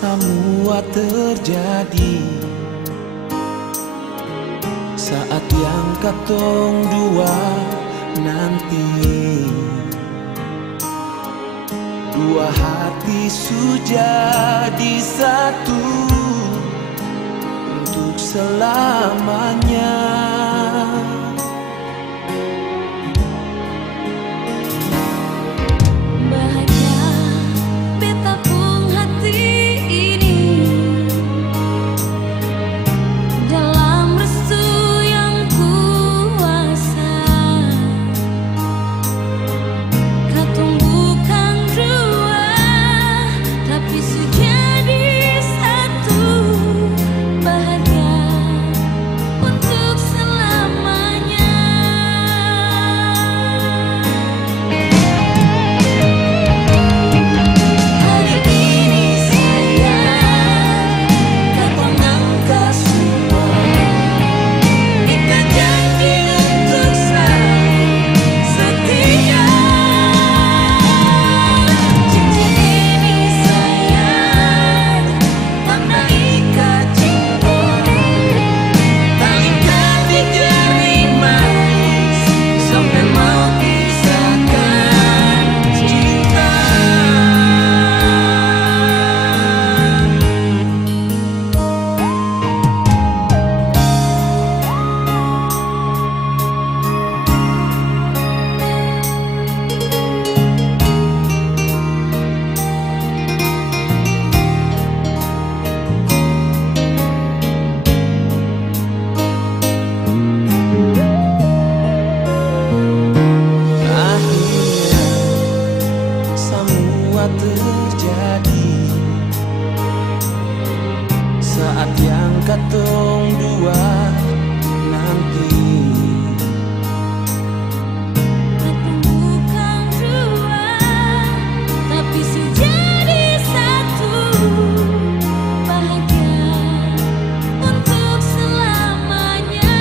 Semua terjadi saat yang katong dua nanti. Dua hati sudah di satu untuk selamanya. Terjadi saat yang katong dua nanti. Katong bukan dua, tapi sejadi satu. Bahagia untuk selamanya.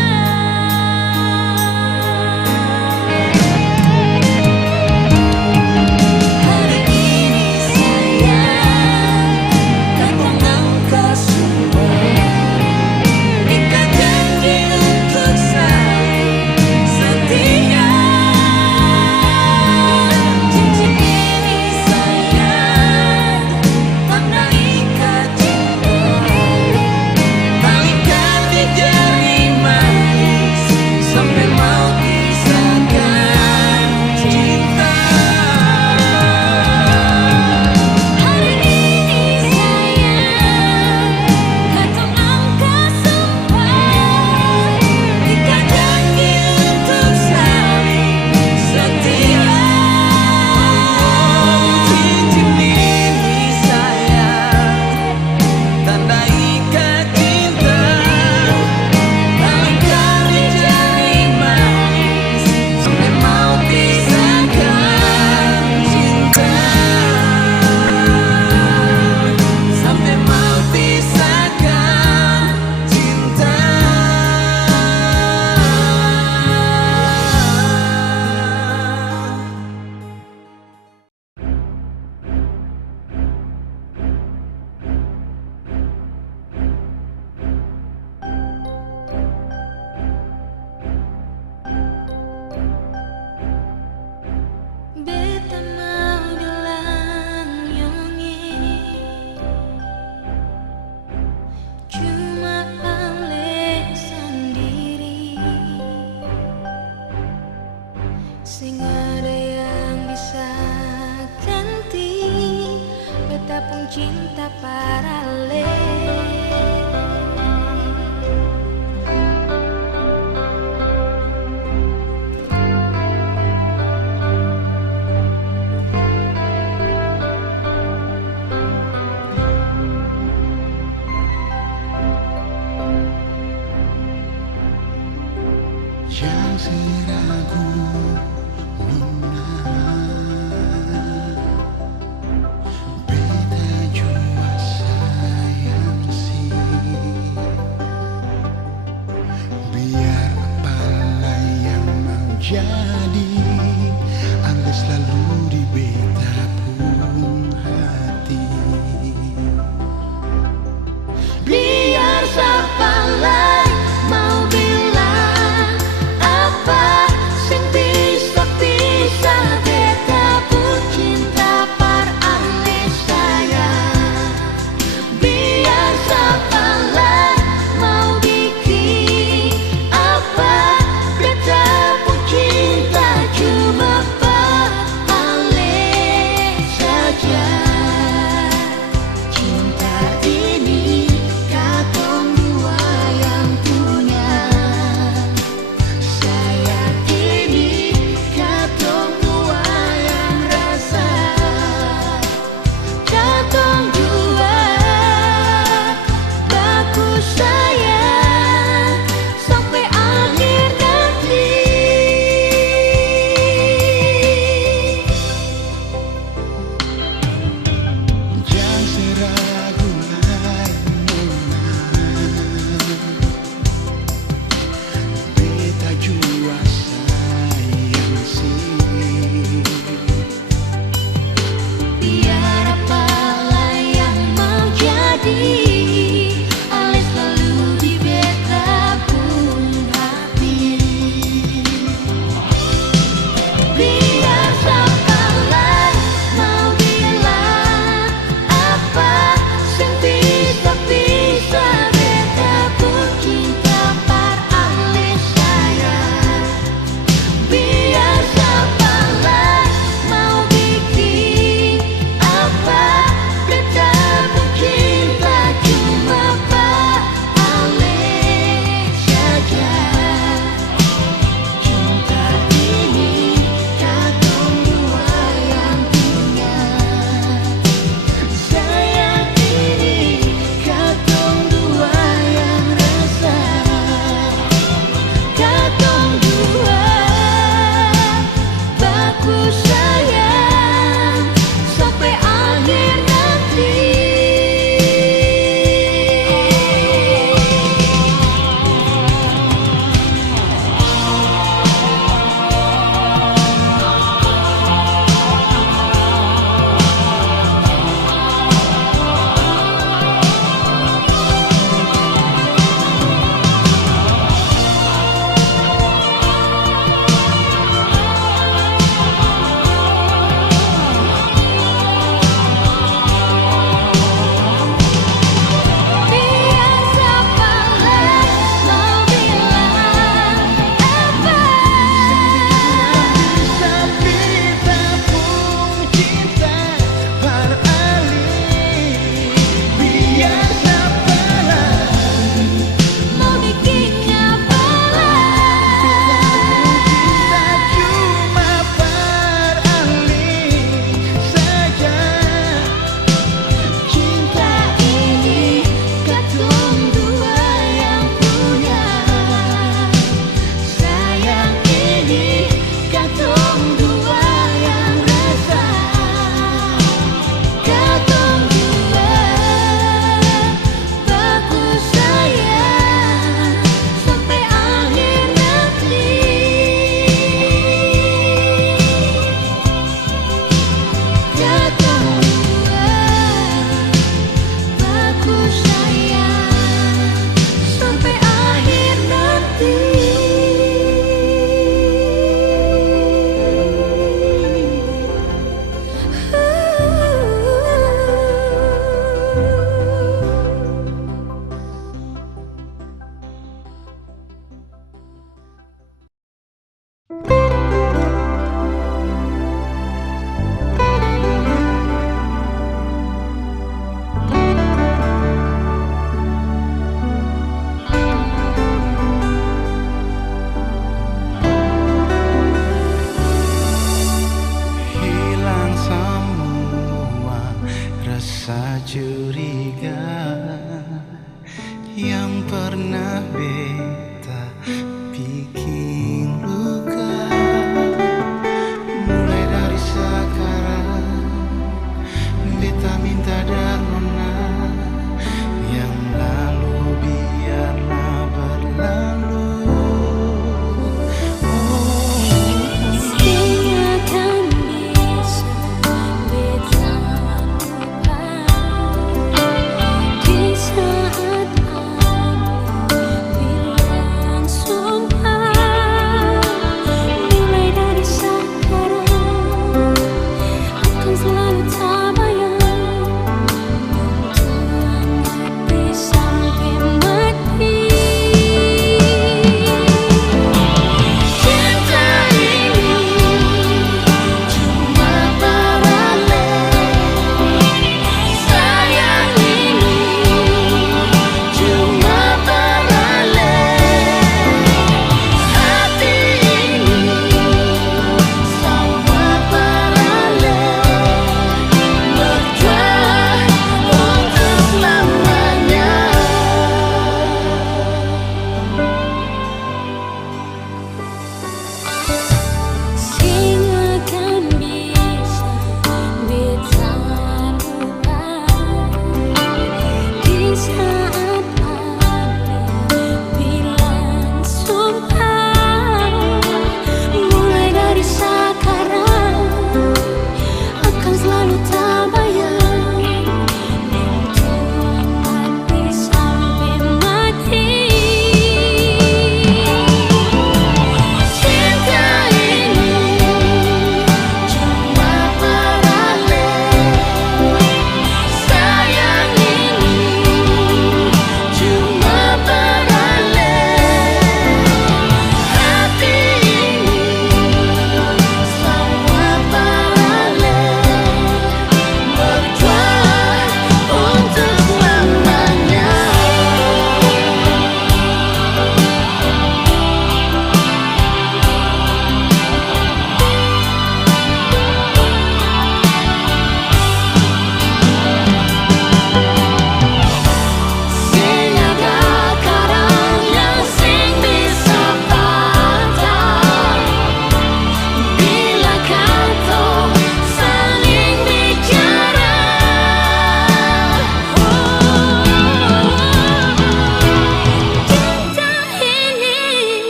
Sing ada yang bisa ganti betapun cinta paralel. Yang seragu jadi Anda selalu di beta pun hati. curiga yang pernah beta bikin luka. Mulai dari sekarang beta minta dan nona, yang lalu biarlah berlalu.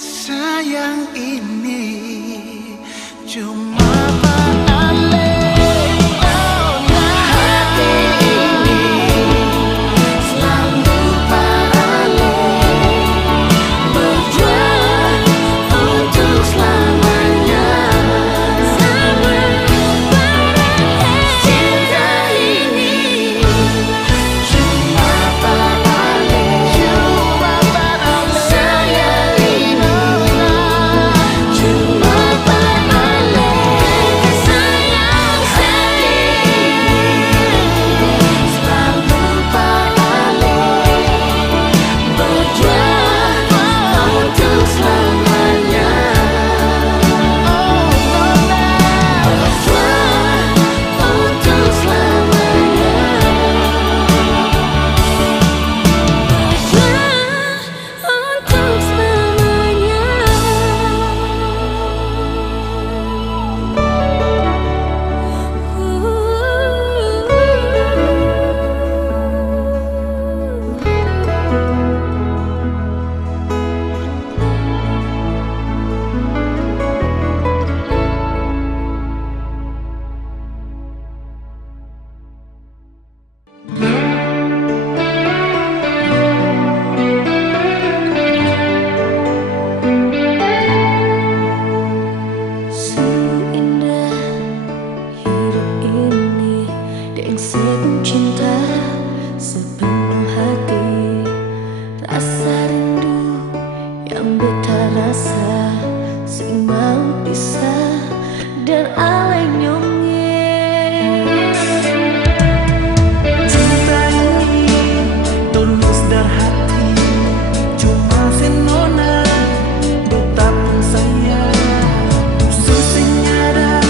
Sayang ini cuma beralih. Hati ini selalu beralih, berjuang untuk selamanya. Cinta ini cuma beralih, sayang ini cuma beralih, sayang selalu beralih, berjuang untuk selamanya. Berjuang untuk selamanya. Berjuang untuk sungguh indah hidup ini dengan cinta sepenuh hati, rasa rindu yang beta rasa sing mau pisah dan alay nyongeng. Cinta ini tulus dari hati, cuma senona betapa sayang, susahnya dan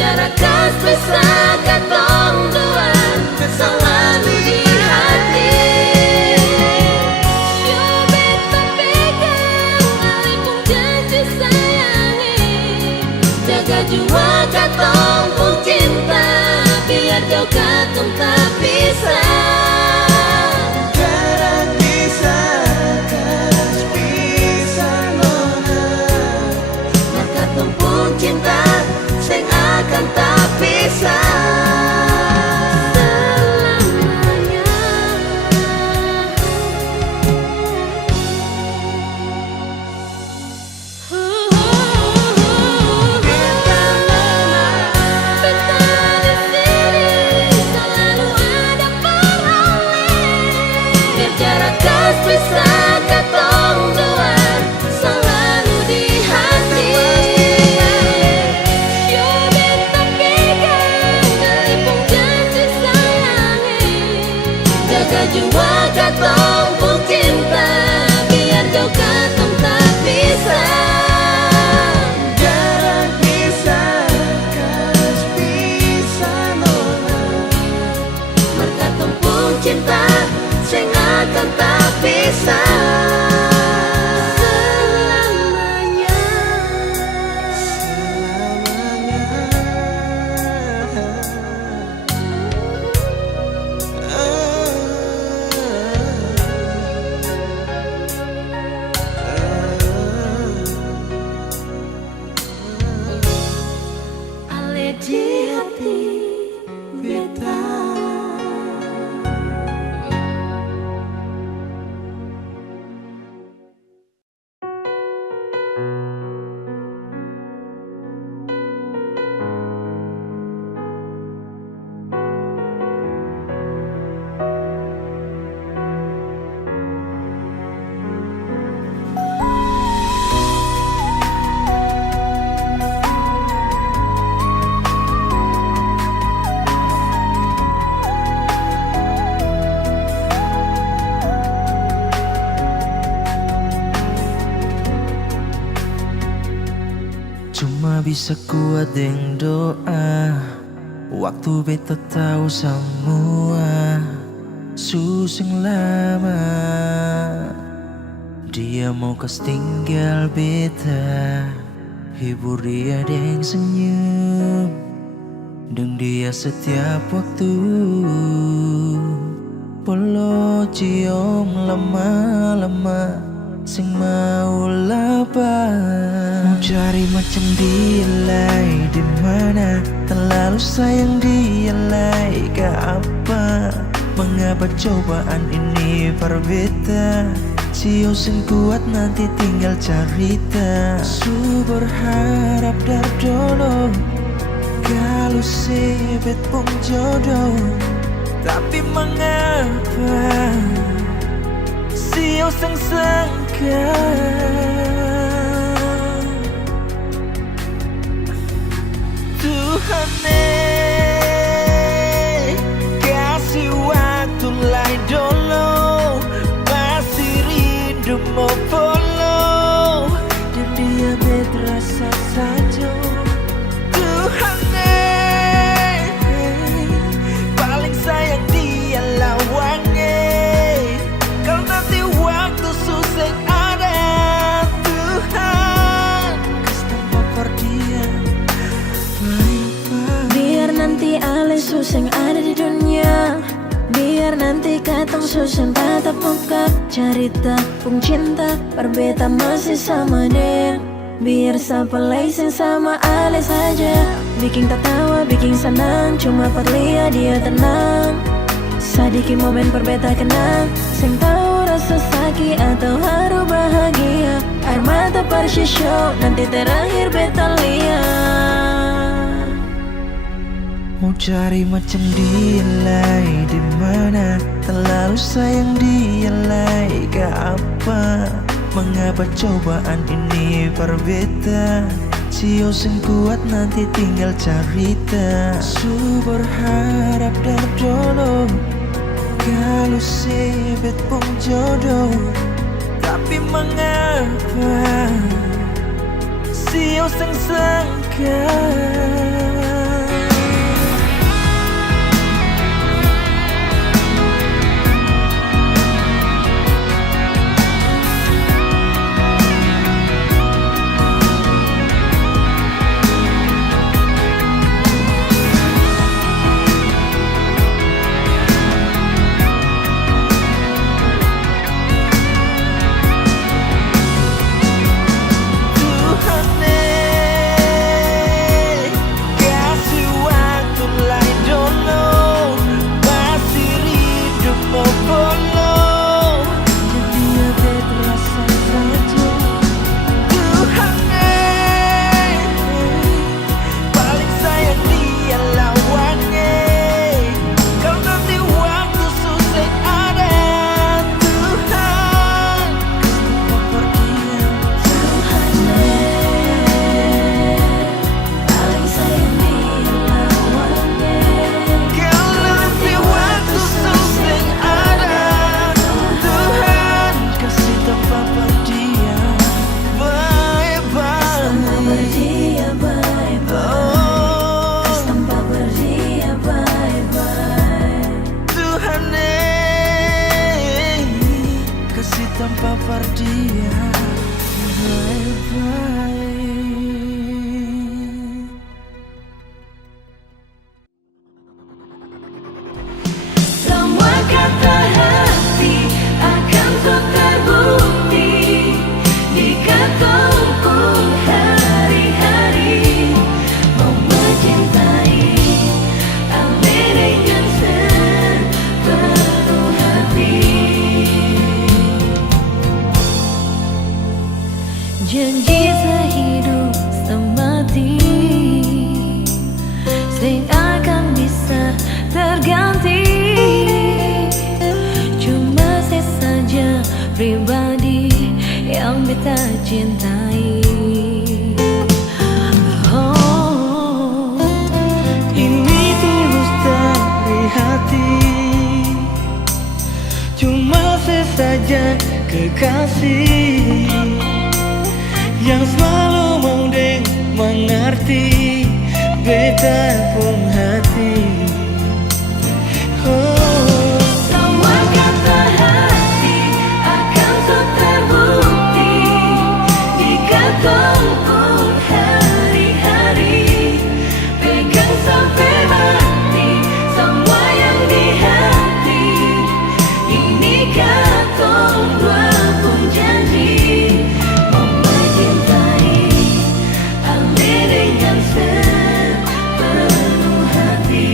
berjarak bisa katong dua selalu di hati. Coba pegang alih pun janji sayangi, jaga jua katong pun cinta, biar jauh katong tak bisa. Cinta sing akan tak bisa selamanya. Beta di sini selalu ada peroleh, biar jarak bisa katong dua selalu di hati. Jua katong pun cinta, biar jauh katong tak bisa. Jarak bisa kas bisa nolak, Merkatong pun cinta sing akan tak bisa selamanya. Ale di hati beta. cuma bisa kuat dengan doa. Waktu beta tahu semua susung lama, dia mau kas tinggal beta, hibur dia dengan senyum, dan dia setiap waktu polo cium lama-lama sing mau lapar. Mau cari macam dia lai di mana, terlalu sayang dia lai ke apa? Mengapa cobaan ini berbeda? Sio sing kuat nanti tinggal cerita. Su berharap dari dulu kalau sebet pun jodoh, tapi mengapa Sio sing sangka Tuhan kasih waktu lain dulu, masih rindu mau follow, dan dia berasa saja. Tuhan paling sayang dia lawannya, kalau nanti waktu susah ada. Tuhan kasih tambah per dia. Biar nanti ale suseng ada di dunia, biar nanti katong suseng tatap muka, cerita pun cinta berbeda masih sama deh. Biar sampai lain sama ale saja, bikin tertawa, bikin senang, cuma perlihat dia tenang. Sedikit momen berbeda kenang, sing tahu rasa sakit atau haru bahagia, air mata show nanti terakhir beta lihat. Mau cari macam dia lai di mana, terlalu sayang dia lai ke apa? Mengapa cobaan ini berbeda? Sio sing kuat nanti tinggal cerita. Su berharap dari dulu kalau sebet pun jodoh, tapi mengapa Sio sing sangka sing akan bisa terganti. Cuma saya saja pribadi yang beta cintai. Oh, ini tulus dari hati, cuma saya saja kekasih yang selalu mau deng mengerti beta pun hati. Oh, semua kata hati akan terbukti di ketemu hari-hari. Pegang sampai mati semua yang di hati. Ini katong dua pun janji mencintai Ale dengan sepenuh hati.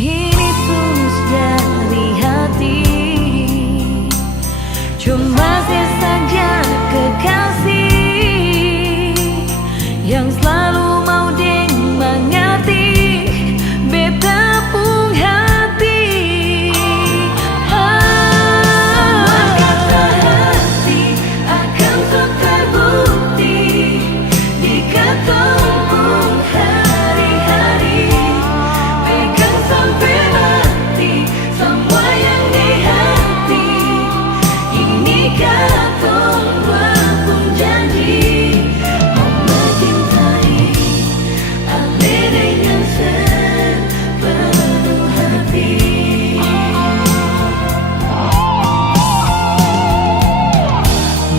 Ini tulus dari hati, cuma saya saja kekasih yang selalu mau deng mengerti beta pun hati. Semua kata hati akan terbukti di ketemu hari-hari. Pegang sampai mati semua yang di hati. Ini katong dua pun janji mencintai Ale dengan sepenuh hati.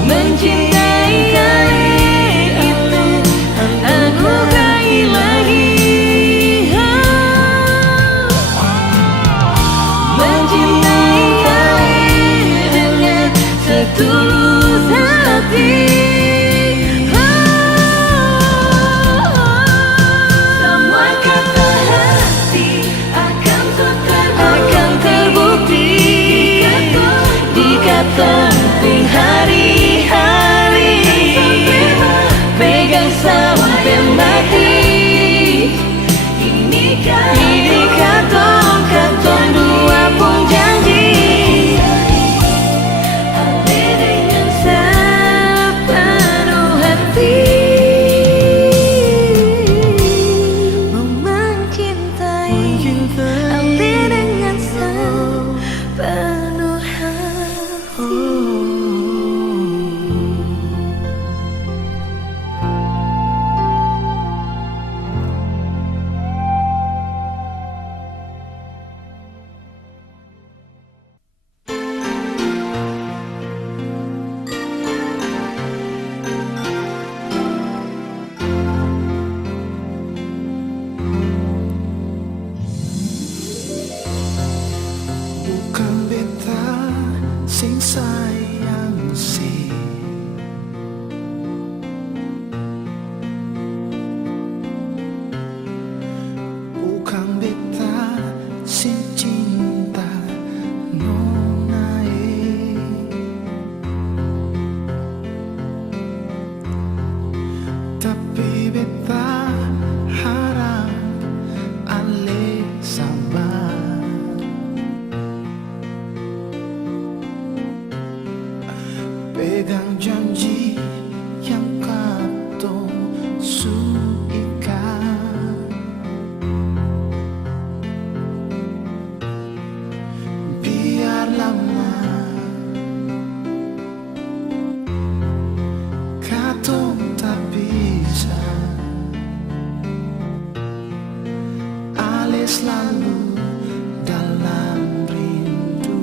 Mencintai Ale itu anugerah ilahi. Mencintai Ale dengan setulus hati. Semua kata hati akan terbukti di ketemu hari-hari. Pegang sampai mati. Ini katong dua pun janji Ale dengan sepenuh hati. Mencintai Ale dengan sepenuh hati. bukan beta sing sayang si, bukan beta sing cinta nonae, tapi beta harap Ale sabar. Pegang janji yang katong suikat, biar lama katong tak bisa. Ale selalu dalam rindu.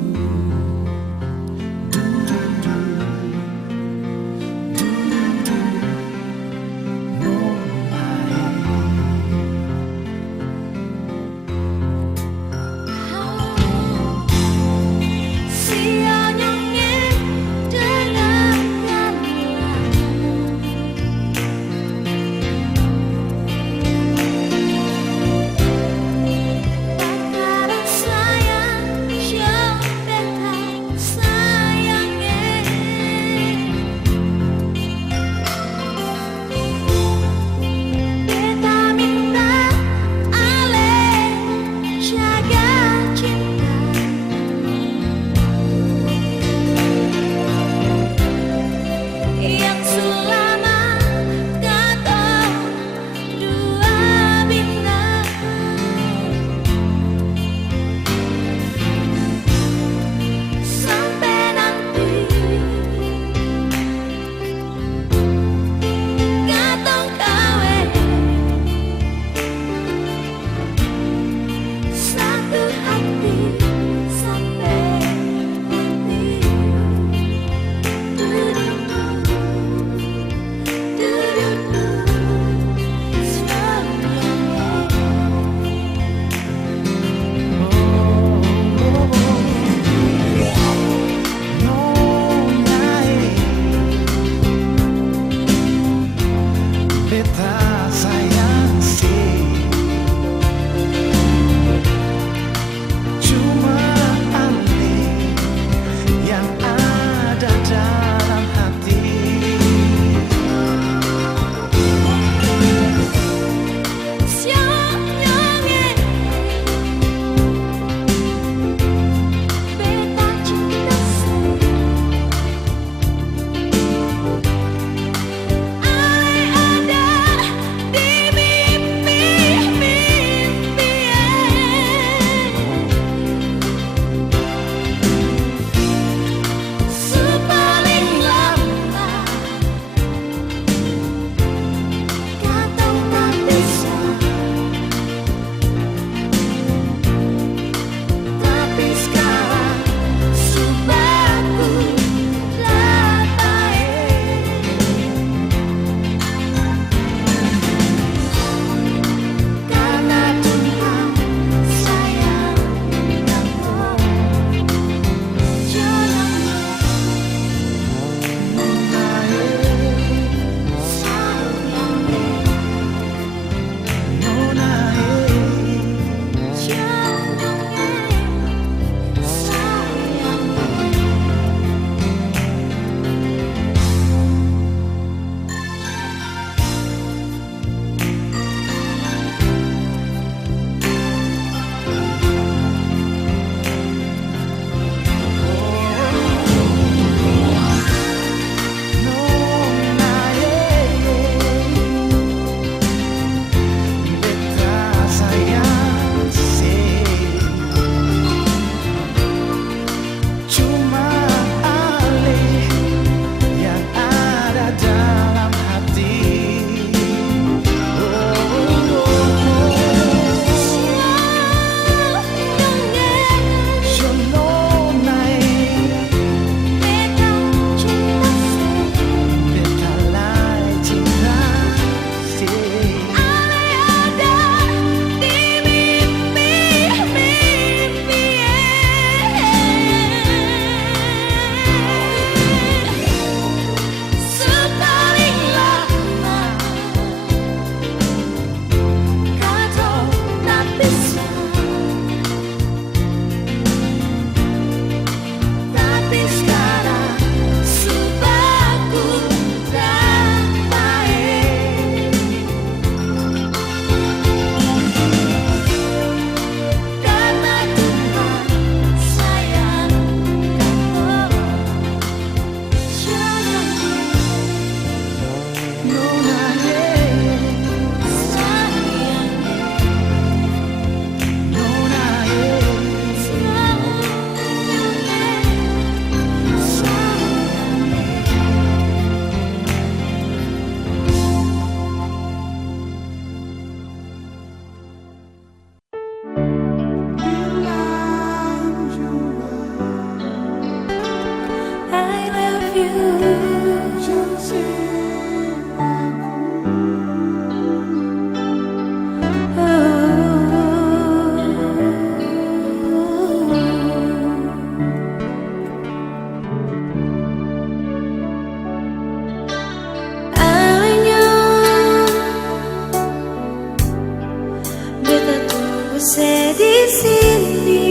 Beta tunggu saya di sini.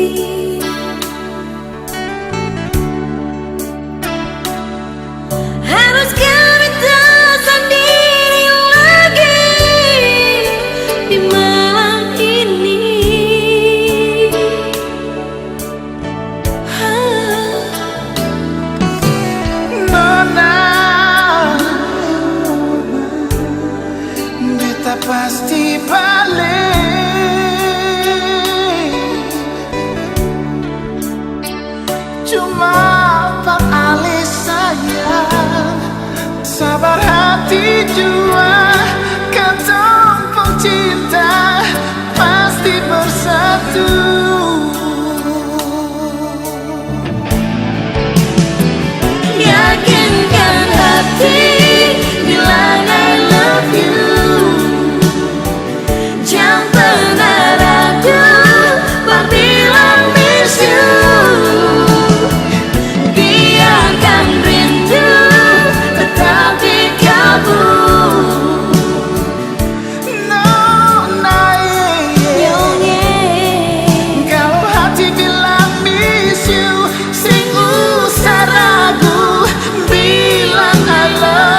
Haruskah beta sendiri lagi di malam ini? Nona, beta pasti balik. Cuma Pak Ali sayang, sabar hati jua, ketemu cinta pasti bersatu. Yakinkan hati, bilang I love you. Jangan pernah ragu, berbilang miss you. Biarkan rindu tetap di kalbu. Nona, kalau hati bilang miss you, sing usah ragu, bilang I love you.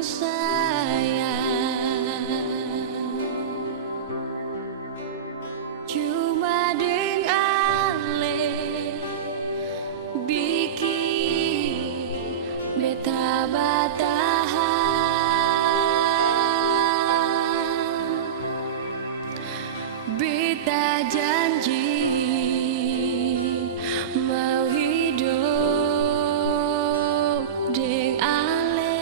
sayang, cuma ding ale bikin beta batahan. Beta janji mau hidup deng ale.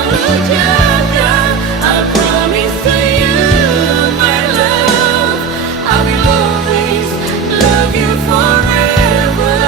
selalu jaga. I promise to you, my love, I will always love you forever.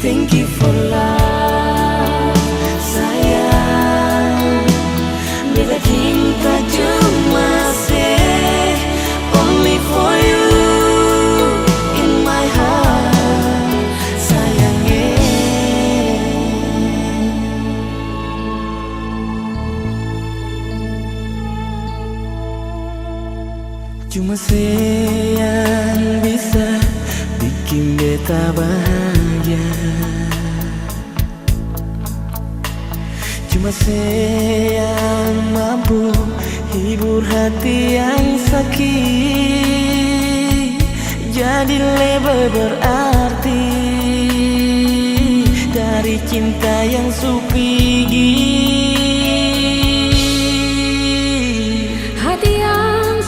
Thank you for love, sayang. Beta cinta cuma say only for you in my heart, sayangnya. Cuma say yang bisa bikin beta bahagia. Cuma say yang mampu hibur hati yang sakit, jadi lebih berarti dari cinta yang supigi. Hati yang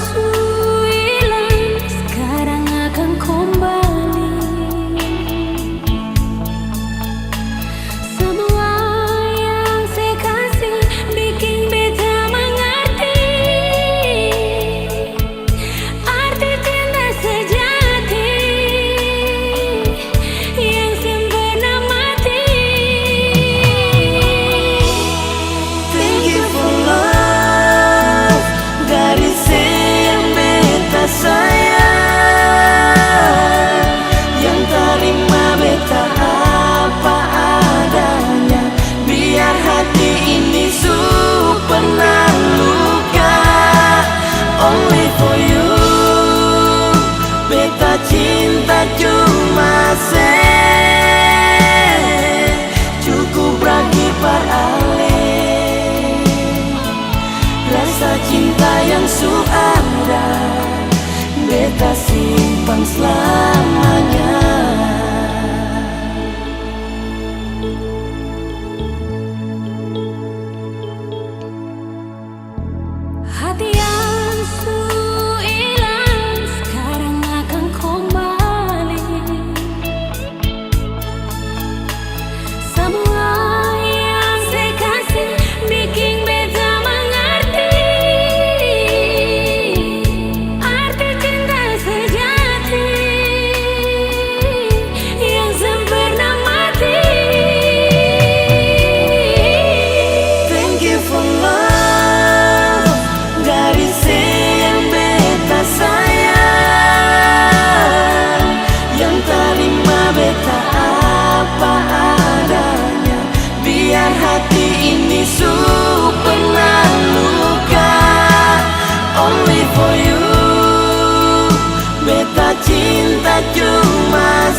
hilang sekarang akan kembali. Semua yang saya kasih bikin beta mengerti arti cinta sejati yang sempurna mati. Thank you for love, dari yang beta sayang, yang terima beta apa adanya. Biar hati ini pernah luka, only for you. Beta cinta cuma cukup berakibat alih. Rasa cinta yang ada, beta simpan selamanya. Hati yang hilang sekarang akan kembali. Semua yang saya kasih bikin beta mengerti arti cinta sejati yang sempurna mati. Thank you for love, dari yang beta sayang, yang terima beta apa adanya. Biar hati ini pernah luka, only for you. Beta cinta cuma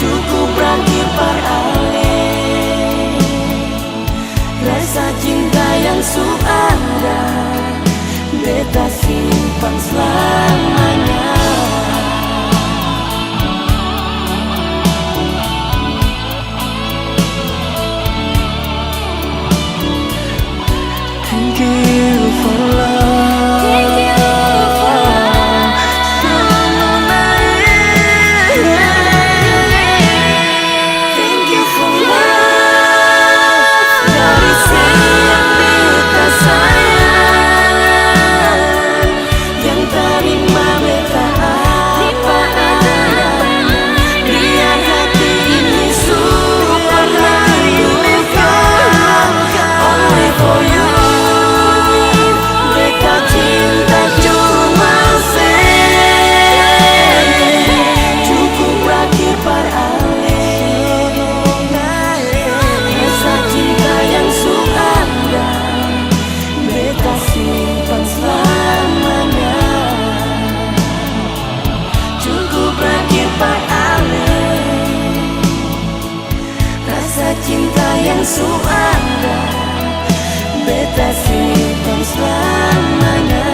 cukup berakibat alih. Rasa cinta yang ada, beta simpan selamanya. Thank you for love. Thank you for love. Thank you for love, dari yang beta sayang, yang terima beta apa adanya. Biar hati ini pernah luka, only for you. Beta cinta cuma cukup berakibat alih. Rasa cinta yang ada, beta simpan selamanya. Cukup berakibat alih. Rasa cinta yang ada, beta simpan selamanya.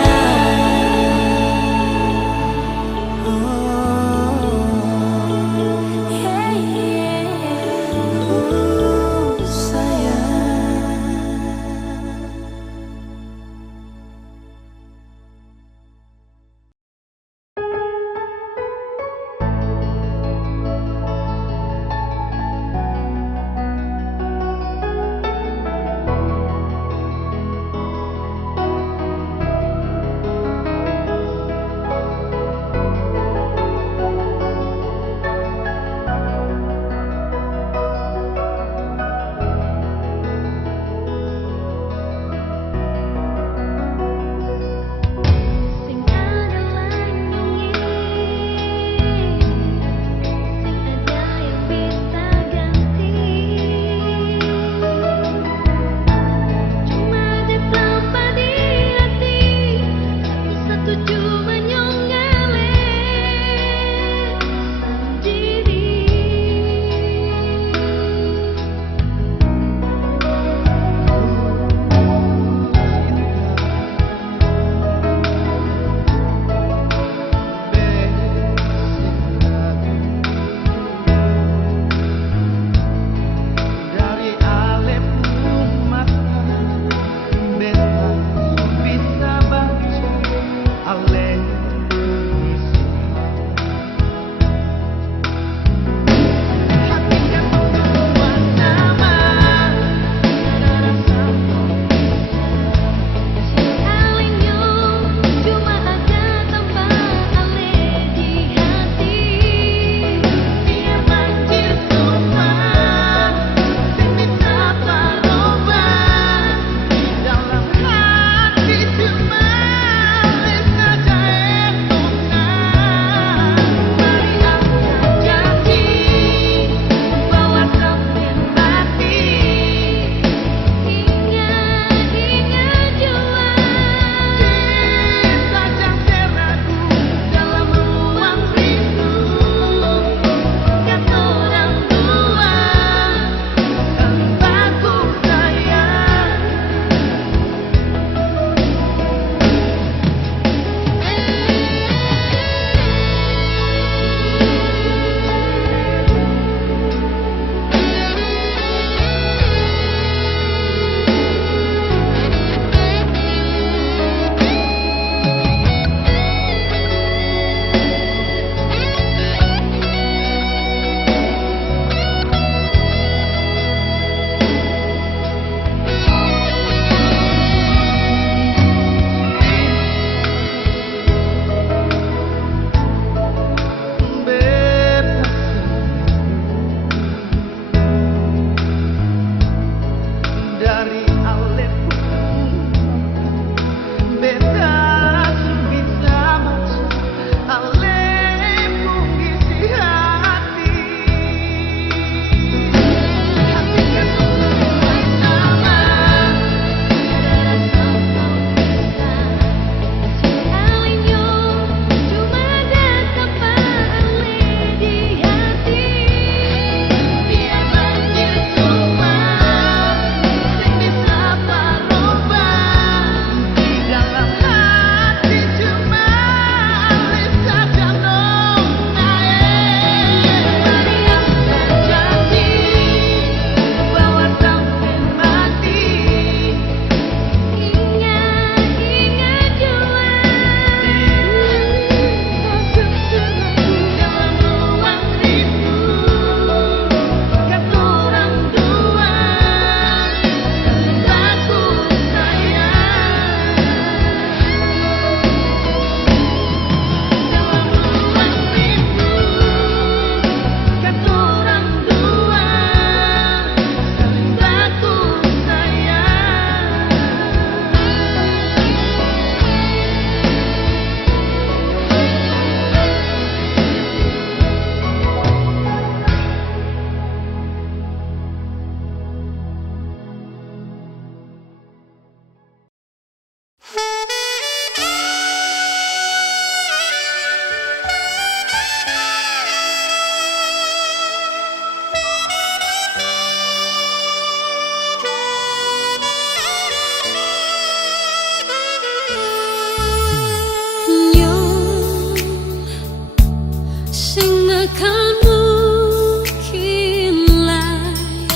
sing akan mungkin lai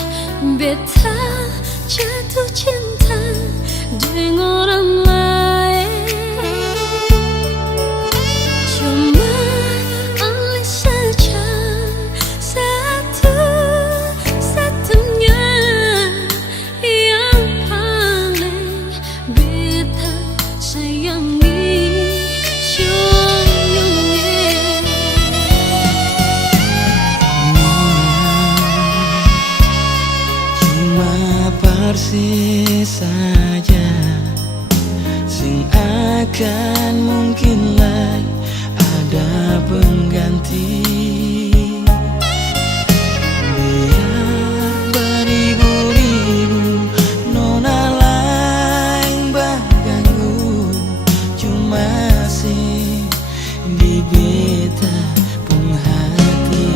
beta jatuh cinta dengan orang lain. Cuma alih saja satu-satunya yang paling beta sayangi. Persis saja sing akan mungkin lai ada pengganti. Biar beribu-ribu nona lain baganggu, cuma sih di beta pun hati.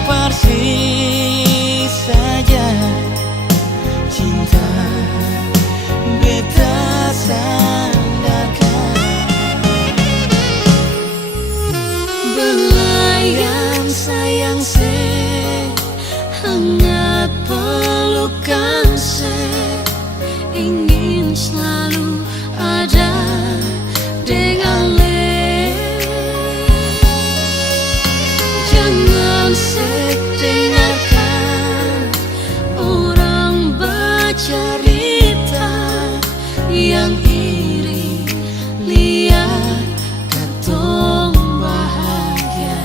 Persis saja cinta beta sandarkan, belayan sayang se hangat pelukan se ingin selalu ada dengan le. Jangan dengarkan orang bercerita yang iri, lihat katong bahagia.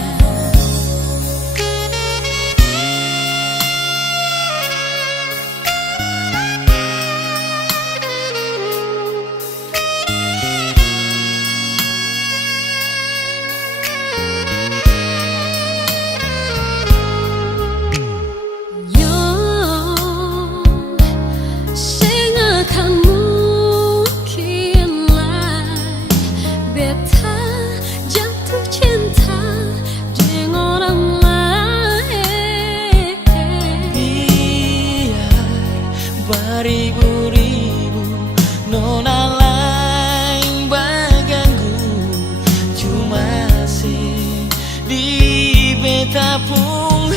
Beta jatuh cinta dengan orang lain. Biar beribu-ribu nona lain baganggu, cuma sih di beta pun